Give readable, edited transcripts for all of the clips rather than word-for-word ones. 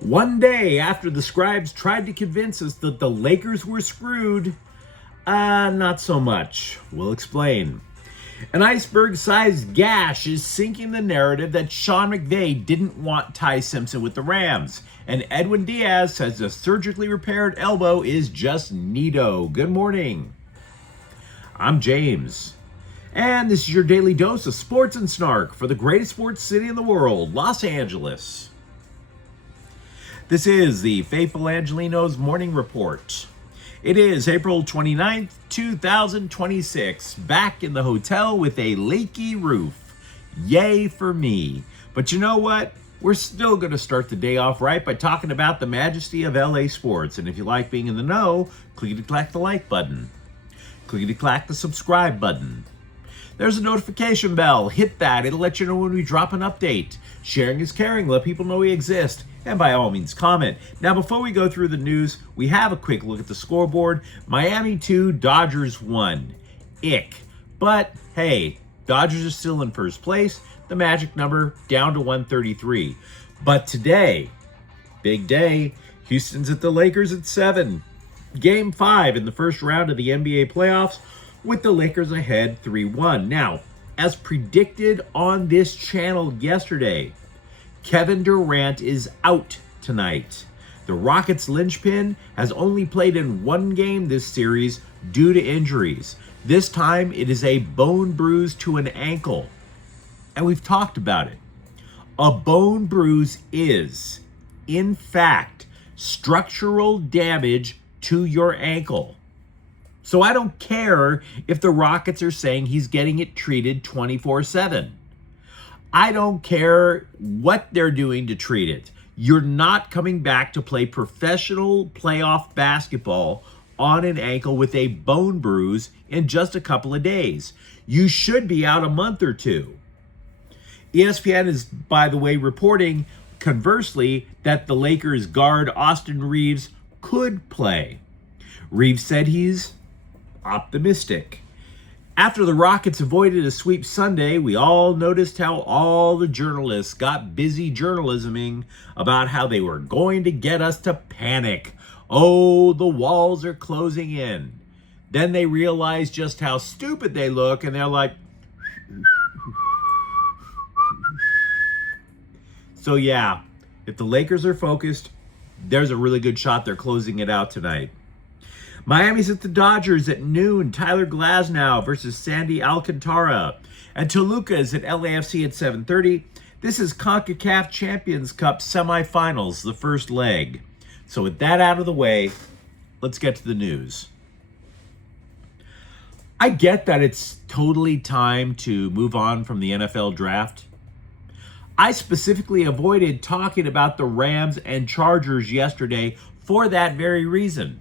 One day after the scribes tried to convince us that the Lakers were screwed, not so much. We'll explain. An iceberg-sized gash is sinking the narrative that Sean McVay didn't want Ty Simpson with the Rams. And Edwin Diaz says a surgically repaired elbow is just neato. Good morning. I'm James. And this is your daily dose of sports and snark for the greatest sports city in the world, Los Angeles. This is the Faithful Angelenos Morning Report. It is April 29th, 2026, back in the hotel with a leaky roof. Yay for me. But you know what? We're still going to start the day off right by talking about the majesty of LA sports. And if you like being in the know, clickety-clack the like button. Clickety-clack the subscribe button. There's a notification bell. Hit that. It'll let you know when we drop an update. Sharing is caring. Let people know we exist. And by all means, comment. Now, before we go through the news, we have a quick look at the scoreboard. Miami 2, Dodgers 1. Ick. But, hey, Dodgers are still in first place. The magic number down to 133. But today, big day, Houston's at the Lakers at 7. Game 5 in the first round of the NBA playoffs, with the Lakers ahead 3-1. Now, as predicted on this channel yesterday, Kevin Durant is out tonight. The Rockets' linchpin has only played in one game this series due to injuries. This time, it is a bone bruise to an ankle. And we've talked about it. A bone bruise is, in fact, structural damage to your ankle. So I don't care if the Rockets are saying he's getting it treated 24/7. I don't care what they're doing to treat it. You're not coming back to play professional playoff basketball on an ankle with a bone bruise in just a couple of days. You should be out a month or two. ESPN is, by the way, reporting, conversely, that the Lakers guard Austin Reeves could play. Reeves said he's optimistic. After the Rockets avoided a sweep Sunday, we all noticed how all the journalists got busy journalisming about how they were going to get us to panic. Oh, the walls are closing in. Then they realized just how stupid they look, and they're like, so yeah, if the Lakers are focused, there's a really good shot they're closing it out tonight. Miami's at the Dodgers at noon. Tyler Glasnow versus Sandy Alcantara. And Toluca is at LAFC at 7:30. This is CONCACAF Champions Cup semifinals, the first leg. So with that out of the way, let's get to the news. I get that it's totally time to move on from the NFL draft. I specifically avoided talking about the Rams and Chargers yesterday for that very reason.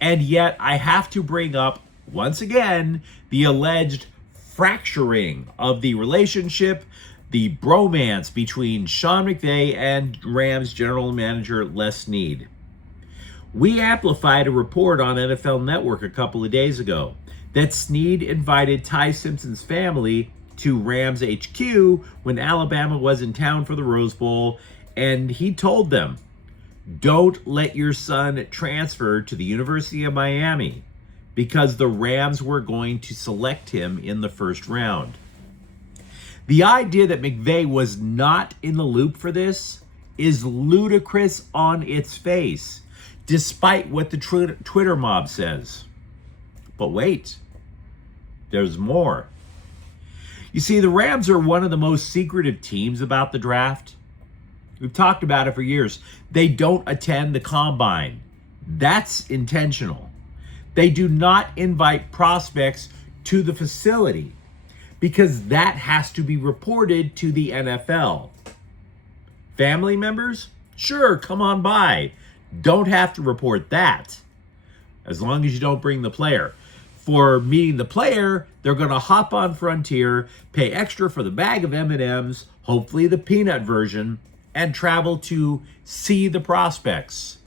And yet I have to bring up, once again, the alleged fracturing of the relationship, the bromance between Sean McVay and Rams general manager Les Snead. We amplified a report on NFL Network a couple of days ago that Snead invited Ty Simpson's family to Rams HQ when Alabama was in town for the Rose Bowl, and he told them, don't let your son transfer to the University of Miami because the Rams were going to select him in the first round. The idea that McVay was not in the loop for this is ludicrous on its face, despite what the Twitter mob says. But wait, there's more. You see, the Rams are one of the most secretive teams about the draft. We've talked about it for years. They don't attend the combine. That's intentional. They do not invite prospects to the facility because that has to be reported to the NFL. Family members? Sure, come on by. Don't have to report that as long as you don't bring the player. For meeting the player, they're going to hop on Frontier, pay extra for the bag of M&Ms, hopefully the peanut version, and travel to see the prospects.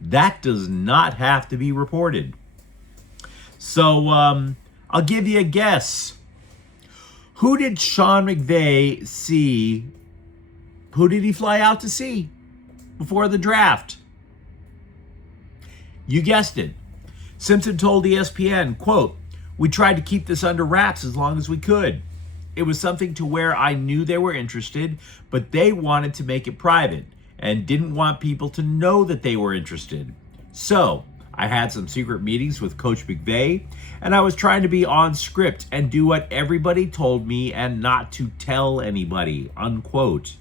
That does not have to be reported. So I'll give you a guess. Who did Sean McVay see? Who did he fly out to see? before the draft. You guessed it. Simpson told ESPN, quote, "We tried to keep this under wraps as long as we could. It was something to where I knew they were interested, but they wanted to make it private and didn't want people to know that they were interested. So I had some secret meetings with Coach McVay, and I was trying to be on script and do what everybody told me and not to tell anybody," unquote.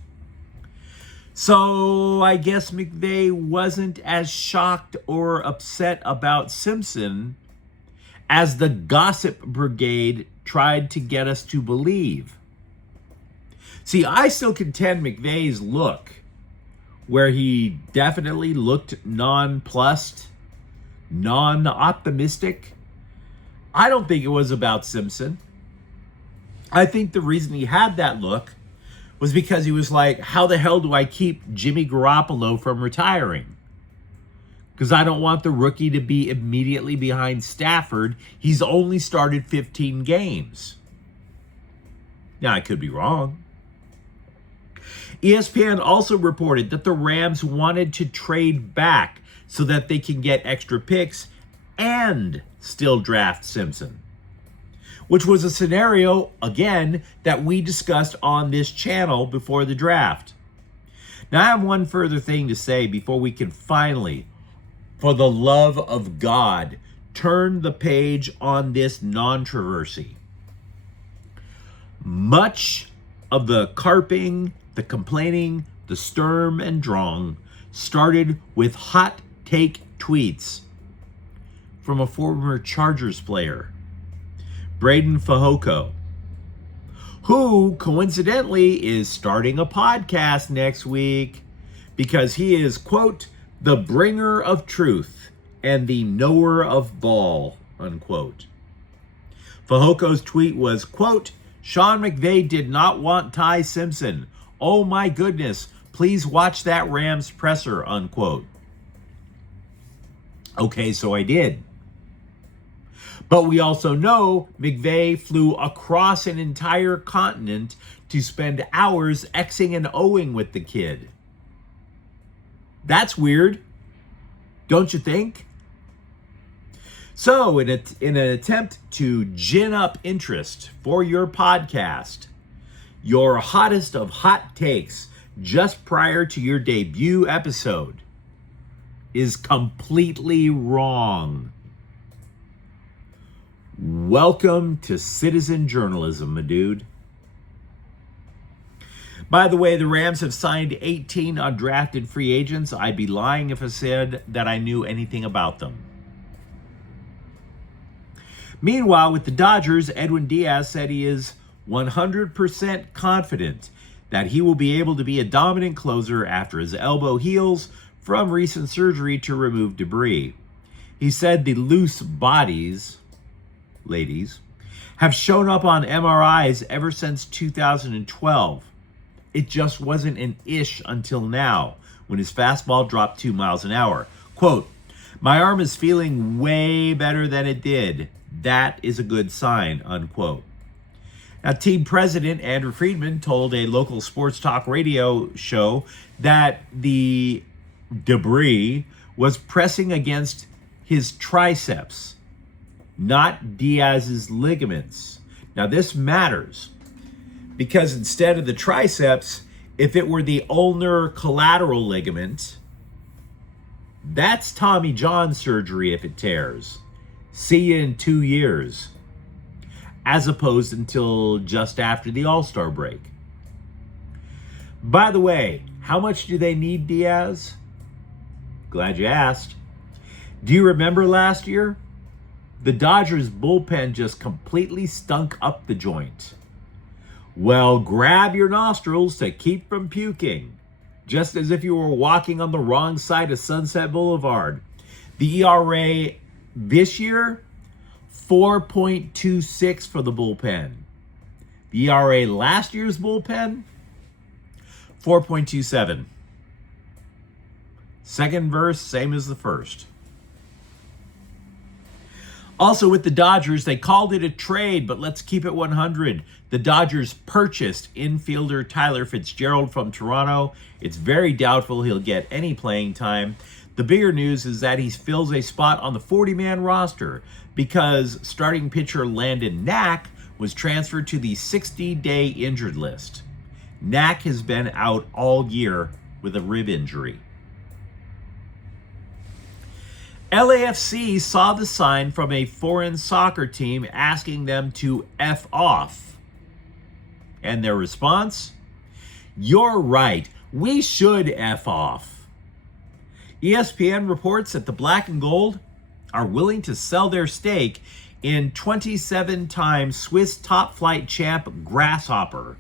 So I guess McVay wasn't as shocked or upset about Simpson as the gossip brigade tried to get us to believe. See, I still contend McVay's look, where he definitely looked nonplussed, non-optimistic, I don't think it was about Simpson. I think the reason he had that look was because he was like, how the hell do I keep Jimmy Garoppolo from retiring? Because I don't want the rookie to be immediately behind Stafford. He's only started 15 games. Now, I could be wrong. ESPN also reported that the Rams wanted to trade back so that they can get extra picks and still draft Simpson, which was a scenario, again, that we discussed on this channel before the draft. Now, I have one further thing to say before we can finally, for the love of God, turn the page on this controversy. Much of the carping, the complaining, the sturm and drang started with hot take tweets from a former Chargers player, Braden Fajoko, who coincidentally is starting a podcast next week because he is, quote, the bringer of truth and the knower of ball, unquote. Fajoko's tweet was, quote, Sean McVay did not want Ty Simpson. Oh my goodness, please watch that Rams presser, unquote. Okay, so I did. But we also know McVay flew across an entire continent to spend hours Xing and O'ing with the kid. That's weird, don't you think? So in an attempt to gin up interest for your podcast, your hottest of hot takes just prior to your debut episode is completely wrong. Welcome to citizen journalism, my dude. By the way, the Rams have signed 18 undrafted free agents. I'd be lying if I said that I knew anything about them. Meanwhile, with the Dodgers, Edwin Diaz said he is 100% confident that he will be able to be a dominant closer after his elbow heals from recent surgery to remove debris. He said the loose bodies, ladies, have shown up on MRIs ever since 2012. It just wasn't an ish until now, when his fastball dropped 2 miles an hour. Quote, my arm is feeling way better than it did. That is a good sign, unquote. Now, team president Andrew Friedman told a local sports talk radio show that the debris was pressing against his triceps, not Diaz's ligaments. Now, this matters because instead of the triceps, if it were the ulnar collateral ligament, that's Tommy John surgery if it tears. See you in 2 years, as opposed until just after the All-Star break. By the way, how much do they need Diaz? Glad you asked. Do you remember last year? The Dodgers bullpen just completely stunk up the joint. Well, grab your nostrils to keep from puking, just as if you were walking on the wrong side of Sunset Boulevard. The ERA this year, 4.26 for the bullpen. The ERA last year's bullpen, 4.27. Second verse, same as the first. Also with the Dodgers, they called it a trade, but let's keep it 100. The Dodgers purchased infielder Tyler Fitzgerald from Toronto. It's very doubtful he'll get any playing time. The bigger news is that he fills a spot on the 40-man roster because starting pitcher Landon Knack was transferred to the 60-day injured list. Knack has been out all year with a rib injury. LAFC saw the sign from a foreign soccer team asking them to F off. And their response? You're right, we should F off. ESPN reports that the Black and Gold are willing to sell their stake in 27-time Swiss top-flight champ Grasshopper,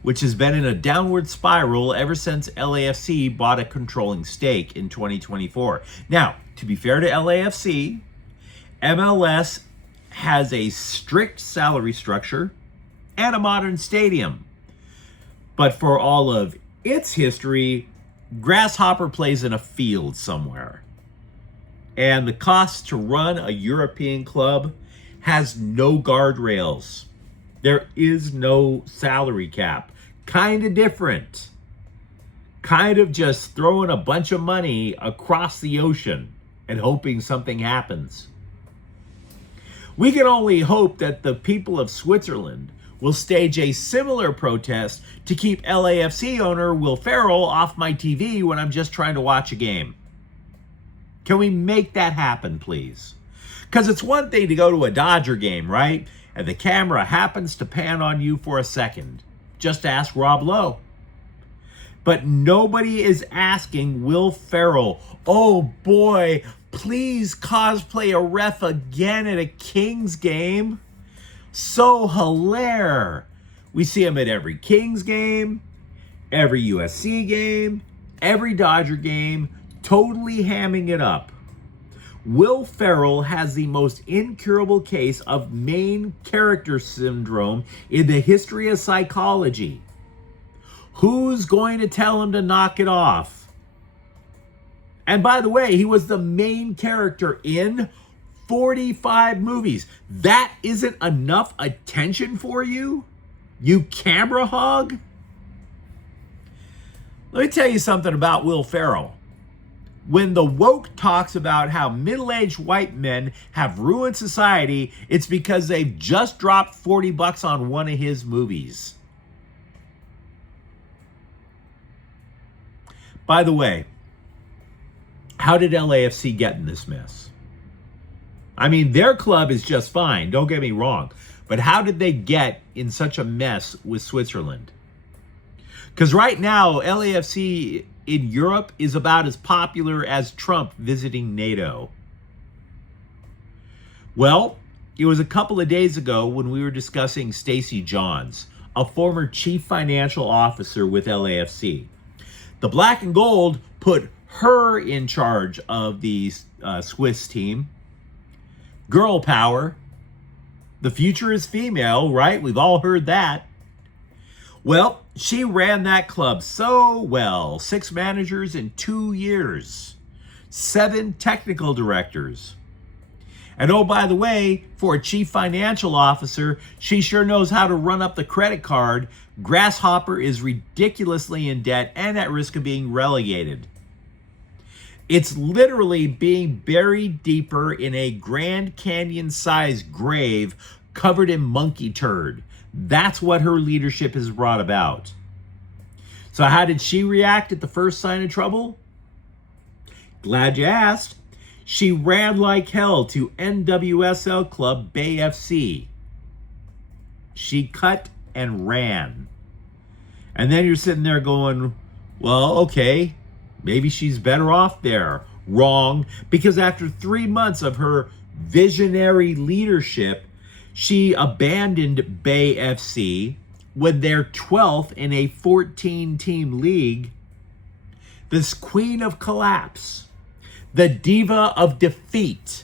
which has been in a downward spiral ever since LAFC bought a controlling stake in 2024. Now, to be fair to LAFC, MLS has a strict salary structure and a modern stadium. But for all of its history, Grasshopper plays in a field somewhere. And the cost to run a European club has no guardrails. There is no salary cap. Kind of different. Kind of just throwing a bunch of money across the ocean and hoping something happens. We can only hope that the people of Switzerland will stage a similar protest to keep LAFC owner Will Ferrell off my TV when I'm just trying to watch a game. Can we make that happen, please? Because it's one thing to go to a Dodger game, right? And the camera happens to pan on you for a second. Just ask Rob Lowe. But nobody is asking Will Ferrell, oh boy, please cosplay a ref again at a Kings game. So hilarious. We see him at every Kings game, every USC game, every Dodger game, totally hamming it up. Will Ferrell has the most incurable case of main character syndrome in the history of psychology. Who's going to tell him to knock it off? And by the way, he was the main character in 45 movies. That isn't enough attention for you? You camera hog? Let me tell you something about Will Ferrell. When the woke talks about how middle-aged white men have ruined society, it's because they've just dropped $40 on one of his movies. By the way, how did LAFC get in this mess? I mean, their club is just fine, don't get me wrong. But how did they get in such a mess with Switzerland? Because right now, LAFC in Europe is about as popular as Trump visiting NATO. Well, it was a couple of days ago when we were discussing Stacey Johns, a former chief financial officer with LAFC. The Black and Gold put her in charge of the Swiss team. Girl power. The future is female, right? We've all heard that. Well, she ran that club so well. 6 managers in 2 years. 7 technical directors. And oh, by the way, for a chief financial officer, she sure knows how to run up the credit card. Grasshopper is ridiculously in debt and at risk of being relegated. It's literally being buried deeper in a Grand Canyon-sized grave covered in monkey turd. That's what her leadership has brought about. So how did she react at the first sign of trouble? Glad you asked. She ran like hell to NWSL club Bay FC. She cut and ran. And then you're sitting there going, well, okay, maybe she's better off there. Wrong, because after 3 months of her visionary leadership, she abandoned Bay FC when they're 12th in a 14-team league. This queen of collapse, the diva of defeat,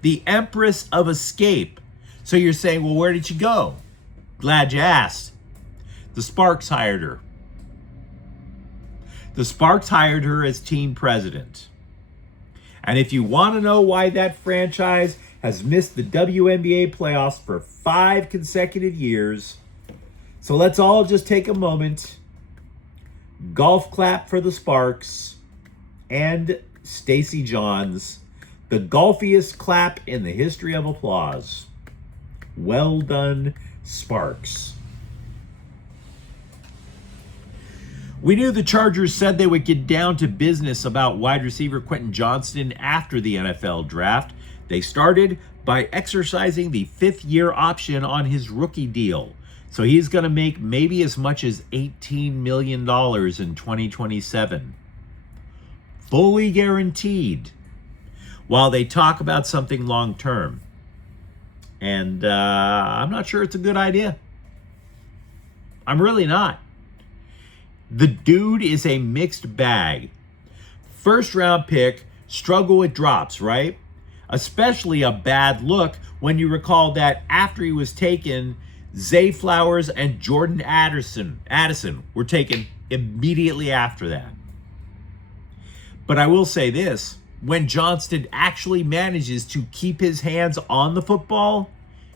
the empress of escape. So you're saying, well, where did she go? Glad you asked. The Sparks hired her. The Sparks hired her as team president. And if you want to know why that franchise has missed the WNBA playoffs for 5 consecutive years. So let's all just take a moment, golf clap for the Sparks and Stacey Johns, the golfiest clap in the history of applause. Well done, Sparks. We knew the Chargers said they would get down to business about wide receiver Quentin Johnston after the NFL draft. They started by exercising the 5th-year option on his rookie deal. So he's going to make maybe as much as $18 million in 2027. Fully guaranteed. While they talk about something long-term. And I'm not sure it's a good idea. I'm really not. The dude is a mixed bag. First round pick, struggle with drops, right? Especially a bad look when you recall that after he was taken, Zay Flowers and Jordan Addison were taken immediately after that. But I will say this, when Johnston actually manages to keep his hands on the football,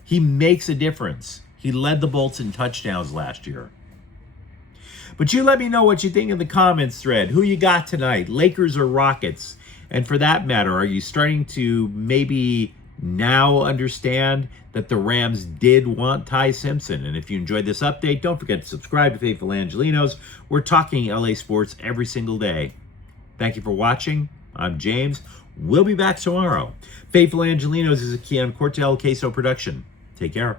he makes a difference. He led the Bolts in touchdowns last year. But you let me know what you think in the comments thread. Who you got tonight, Lakers or Rockets? And for that matter, are you starting to maybe now understand that the Rams did want Ty Simpson? And if you enjoyed this update, don't forget to subscribe to Faithful Angelenos. We're talking LA sports every single day. Thank you for watching. I'm James. We'll be back tomorrow. Faithful Angelenos is a Keon Cortel Queso production. Take care.